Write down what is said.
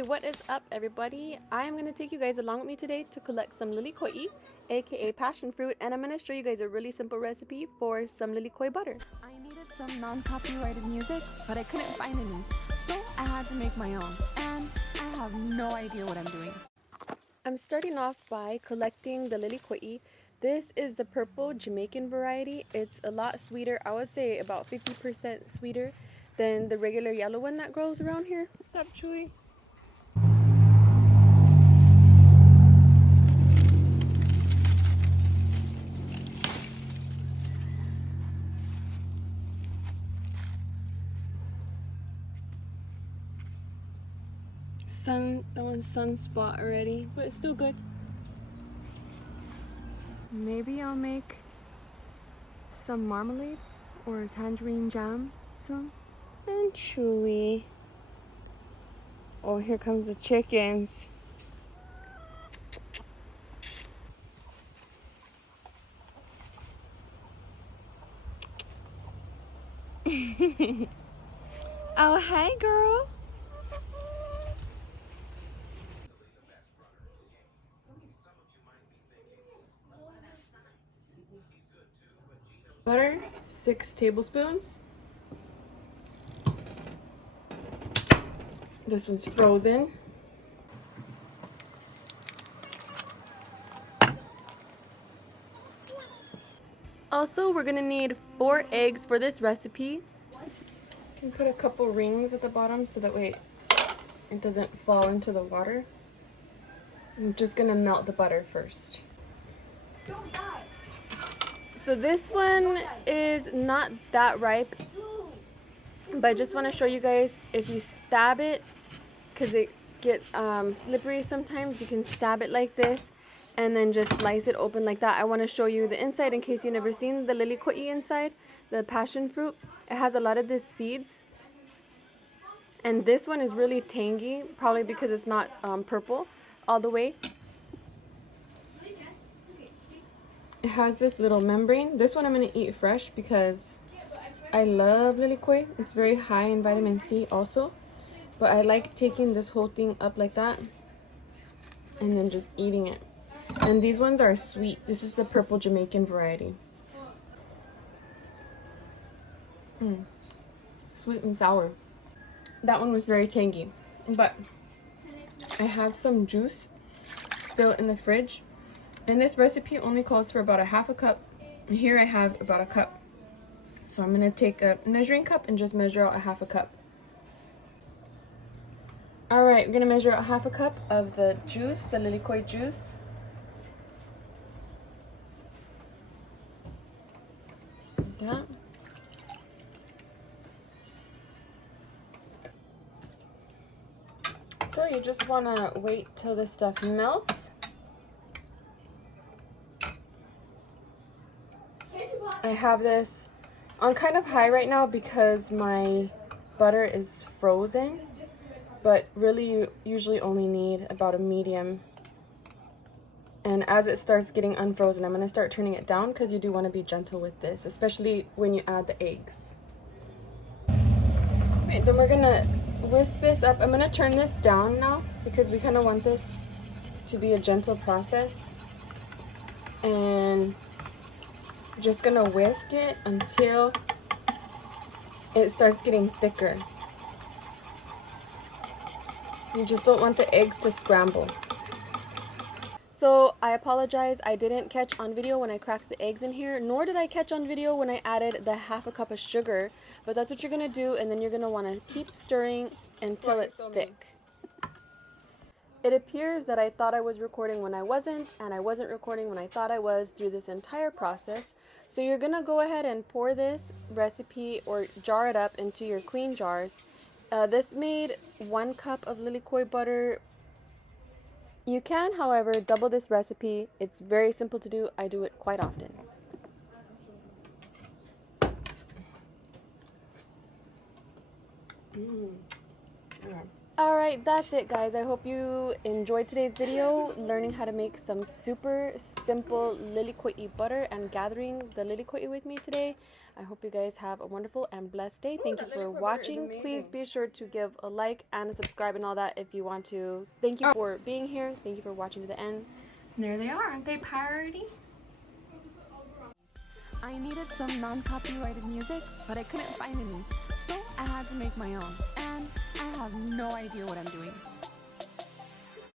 Hey, what is up everybody? I am going to take you guys along with me today to collect some Liliko'i, aka passion fruit, and I'm going to show you guys a really simple recipe for some Liliko'i butter. I needed some non-copyrighted music, but I couldn't find any, so I had to make my own, and I have no idea what I'm doing. I'm starting off by collecting the Liliko'i. This is the purple Jamaican variety. It's a lot sweeter, I would say about 50% sweeter than the regular yellow one that grows around here. What's up, Chewy? That one's sunspot already, but it's still good. Maybe I'll make some marmalade or tangerine jam soon. And Chewy. Oh, here comes the chickens. Oh, hey, girl. Butter, 6 tablespoons. This one's frozen. Also, we're gonna need 4 eggs for this recipe. You can put a couple rings at the bottom so that way it doesn't fall into the water. I'm just gonna melt the butter first. So this one is not that ripe, but I just want to show you guys, if you stab it, because it gets slippery sometimes, you can stab it like this and then just slice it open like that. I want to show you the inside in case you've never seen the Liliko'i inside, the passion fruit. It has a lot of these seeds, and this one is really tangy, probably because it's not purple all the way. It has this little membrane. This one I'm going to eat fresh because I love Liliko'i. It's very high in vitamin C also. But I like taking this whole thing up like that and then just eating it. And these ones are sweet. This is the purple Jamaican variety. Sweet and sour. That one was very tangy. But I have some juice still in the fridge. And this recipe only calls for about a half a cup. Here I have about a cup. So I'm going to take a measuring cup and just measure out a half a cup. Alright, we're going to measure out half a cup of the juice, the Liliko'i juice. Like that. So you just want to wait till this stuff melts. I have this on kind of high right now because my butter is frozen, but really you usually only need about a medium. And as it starts getting unfrozen, I'm going to start turning it down because you do want to be gentle with this, especially when you add the eggs. Okay, then we're going to whisk this up. I'm going to turn this down now because we kind of want this to be a gentle process. And just gonna whisk it until it starts getting thicker. You just don't want the eggs to scramble. So I apologize, I didn't catch on video when I cracked the eggs in here, nor did I catch on video when I added the half a cup of sugar, but that's what you're gonna do, and then you're gonna want to keep stirring until it's thick. It appears that I thought I was recording when I wasn't, and I wasn't recording when I thought I was through this entire process. So you're going to go ahead and pour this recipe or jar it up into your clean jars. This made 1 cup of Liliko'i butter. You can, however, double this recipe. It's very simple to do. I do it quite often. Alright, that's it guys. I hope you enjoyed today's video, learning how to make some super simple Liliko'i butter and gathering the Liliko'i with me today. I hope you guys have a wonderful and blessed day. Thank you for watching. Please be sure to give a like and a subscribe and all that if you want to. Thank you for being here. Thank you for watching to the end. There they are, aren't they party? I needed some non-copyrighted music, but I couldn't find any. So I had to make my own. And I have no idea what I'm doing.